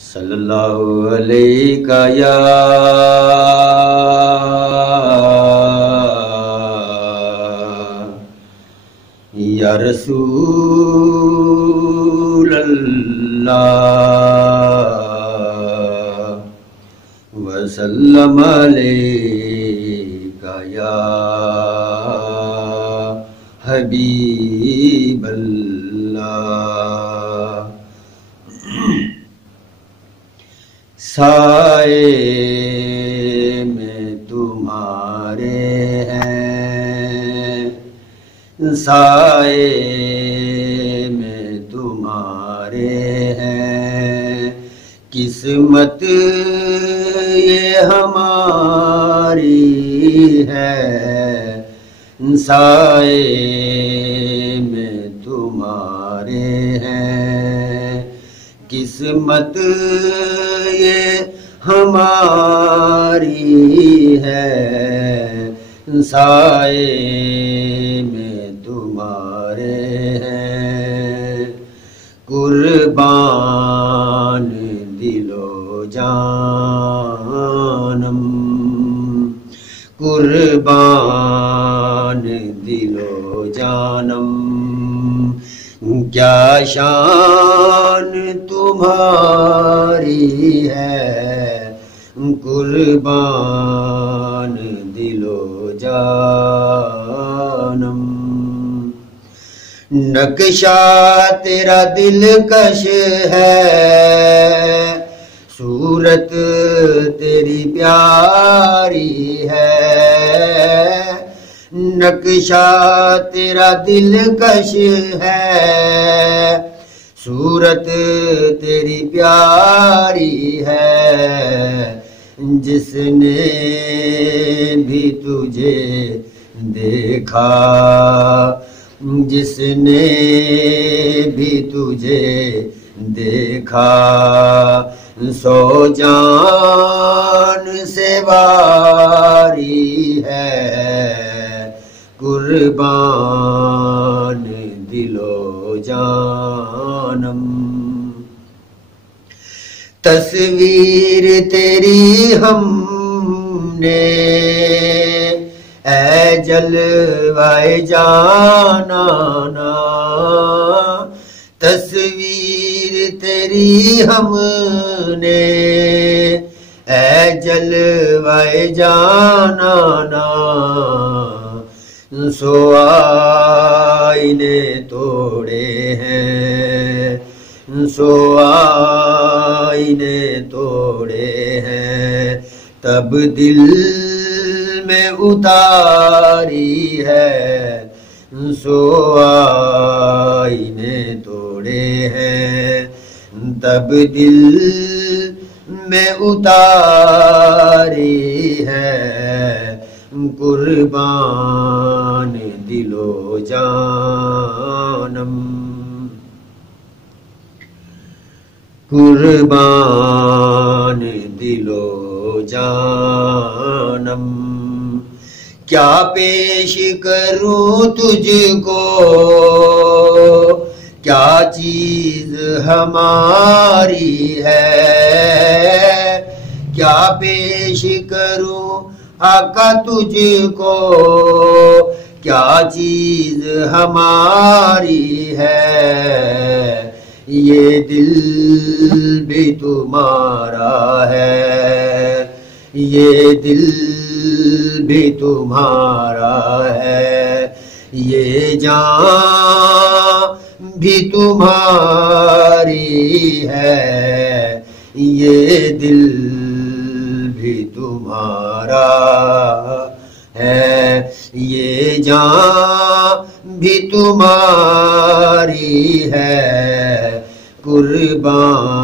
صلی اللہ علیہ یا رسول اللہ وسلم علیکہ یا حبیب اللہ۔ سائے میں تمہارے ہیں، سائے میں تمہارے ہیں، قسمت یہ ہماری ہے، سائے میں تمہارے ہیں، قسمت یہ ہماری ہے، سائے میں تمہارے ہیں، قربان دل و جانم، قربان دل و جانم، کیا شان تمہاری ہے، قربان دل و جانم۔ نقشہ تیرا دلکش ہے، صورت تیری پیاری ہے، نقشہ تیرا دلکش ہے، صورت تیری پیاری ہے، جس نے بھی تجھے دیکھا، جس نے بھی تجھے دیکھا، سو جان سے واری ہے، قربان دل و جانم۔ تصویر تیری ہم نے اے جلوہ جانانا، تصویر تیری ہم نے اے جلوہ جانانا، سو آئینے توڑے ہیں، سو آئینے توڑے ہیں، تب دل میں اتاری ہے، سو آئینے توڑے ہیں، تب دل میں اتاری ہے، قربان دل و جانم، قربان دل و جانم۔ کیا پیش کروں تجھ کو، کیا چیز ہماری ہے، کیا پیش کروں آقا تجھ کو، کیا چیز ہماری ہے، یہ دل بھی تمہارا ہے، یہ دل بھی تمہارا ہے، یہ جان بھی تمہاری ہے، یہ دل بھی تمہارا ہے، یہ جان بھی تمہاری ہے، قربان